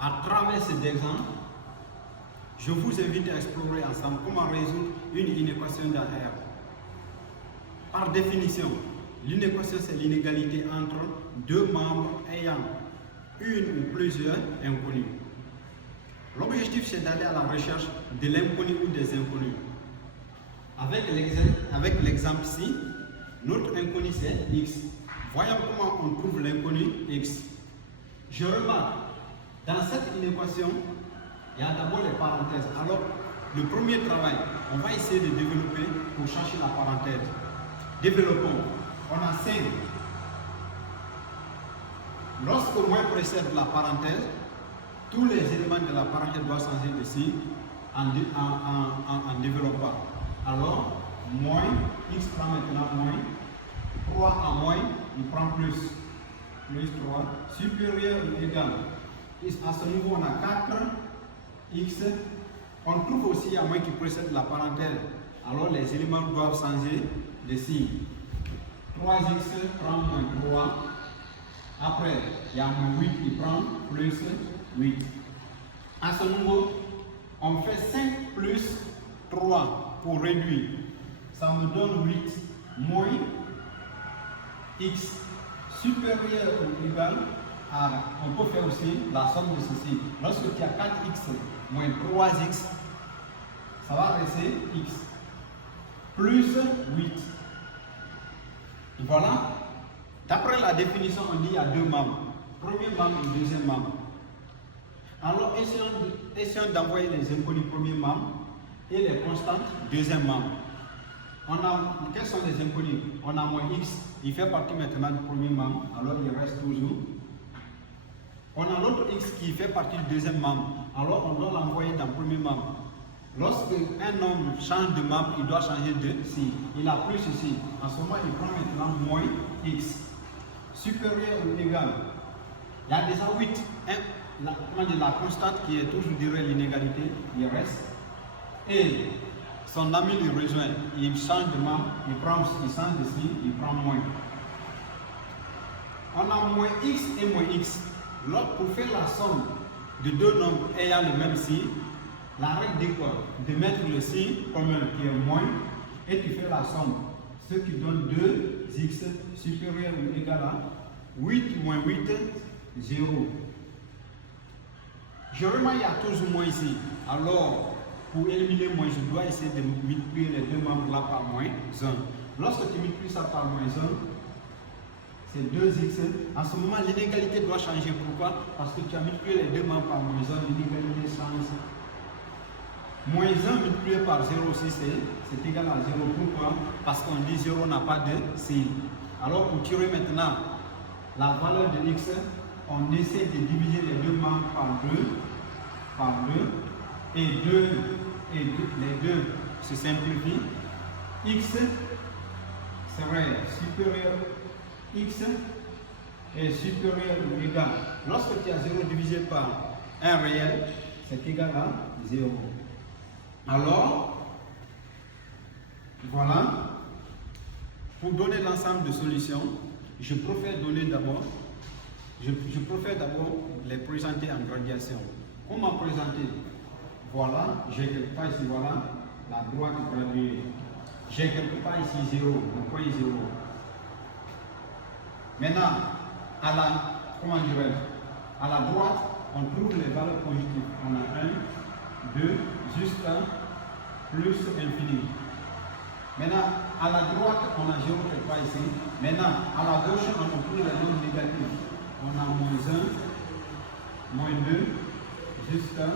À travers cet exemple, je vous invite à explorer ensemble comment résoudre une inéquation dans R. Par définition, l'inéquation c'est l'inégalité entre deux membres ayant une ou plusieurs inconnus. L'objectif c'est d'aller à la recherche de l'inconnu ou des inconnus. Avec l'exemple-ci, notre inconnu c'est x. Voyons comment on trouve l'inconnu x. Je remarque, dans cette inéquation, il y a d'abord les parenthèses. Alors, le premier travail, on va essayer de développer pour chercher la parenthèse. Développons. On a 5. Lorsque moins précède la parenthèse, tous les éléments de la parenthèse doivent changer de signe en développant. Alors, moins, x prend maintenant moins, 3 en moins, il prend plus 3, supérieur ou égal. À ce niveau, on a 4, x. On trouve aussi à moins qui précède la parenthèse. Alors, les éléments doivent changer de signe. 3x prend moins 3. Après, il y a moins 8 qui prend plus 8. À ce niveau, on fait 5 plus 3 pour réduire. Ça me donne 8 moins x supérieur ou égal à, on peut faire aussi la somme de ceci. Lorsque tu as 4x moins 3x, ça va rester x plus 8. Voilà. D'après la définition, on dit qu'il y a deux membres. Premier membre et deuxième membre. Alors, essayons d'envoyer les inconnus premier membre et les constantes deuxième membre. Quels sont les inconnus? On a moins x, il fait partie maintenant du premier membre, alors il reste toujours. On a l'autre x qui fait partie du deuxième membre, alors on doit l'envoyer dans le premier membre. Lorsque un nombre change de membre, il doit changer de signe. Il a plus ici. En ce moment, il prend maintenant moins x. Supérieur ou égal. Il y a déjà 8. La constante qui est toujours derrière l'inégalité, il reste. Et son ami le rejoint. Il change de membre, il change de signe, il prend moins. On a moins x et moins x. Pour faire la somme de deux nombres ayant le même signe, la règle dit quoi? De mettre le signe commun qui est moins et tu fais la somme. Ce qui donne 2x supérieur ou égal à 8 moins 8, 0. Je remarque qu'il y a toujours moins ici. Alors, pour éliminer moins, je dois essayer de multiplier les deux membres là par moins 1. Lorsque tu multiplies ça par moins 1, c'est 2x. En ce moment, l'inégalité doit changer. Pourquoi? Parce que tu as multiplié les deux membres par moins 1, l'inégalité change. Moins 1 multiplié par 0 aussi, c'est égal à 0. Pourquoi? Parce qu'on dit 0 n'a pas de signe. Alors, pour tirer maintenant la valeur de x, on essaie de diviser les deux membres par 2, et les deux se simplifient. X serait supérieur, x est supérieur ou égal. Lorsque tu as 0 divisé par un réel, c'est égal à 0. Alors, voilà, pour donner l'ensemble de solutions, je préfère d'abord les présenter en gradation. Comment présenter? Voilà, j'ai quelque part ici, voilà, la droite graduée. J'ai quelque part ici 0, le point 0. Maintenant, à la droite, on trouve les valeurs positives. On a 1, 2, jusqu'à plus infini. Maintenant, à la droite, on a 0 quelque part ici. Maintenant, à la gauche, on trouve les nombres négatifs. On a moins 1, moins 2, jusqu'à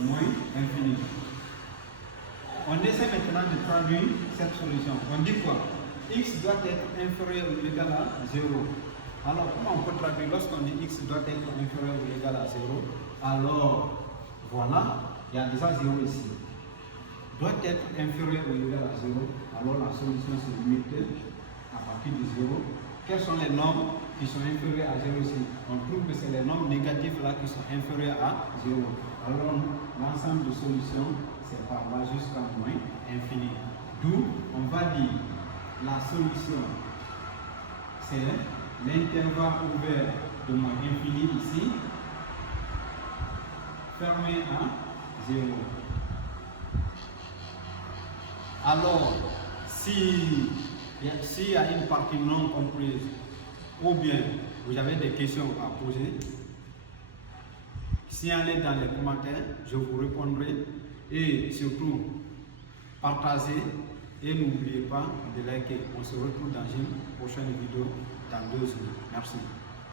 moins infini. On essaie maintenant de traduire cette solution. On dit quoi? X doit être inférieur ou égal à 0. Alors, comment on peut traduire lorsqu'on dit x doit être inférieur ou égal à 0? Alors, voilà, il y a déjà 0 ici. Doit être inférieur ou égal à 0. Alors, la solution se limite à partir de 0. Quels sont les nombres qui sont inférieurs à 0 ici? On trouve que c'est les nombres négatifs là qui sont inférieurs à 0. Alors, l'ensemble de solutions, c'est par là jusqu'à moins infini. D'où, on va dire, la solution, c'est l'intervalle ouvert de moins infini ici, fermé à 0. Alors, s'il y a une partie non comprise, ou bien vous avez des questions à poser, signalez dans les commentaires, je vous répondrai. Et surtout, partagez et n'oubliez pas de liker. On se retrouve dans une prochaine vidéo dans 2 jours. Merci.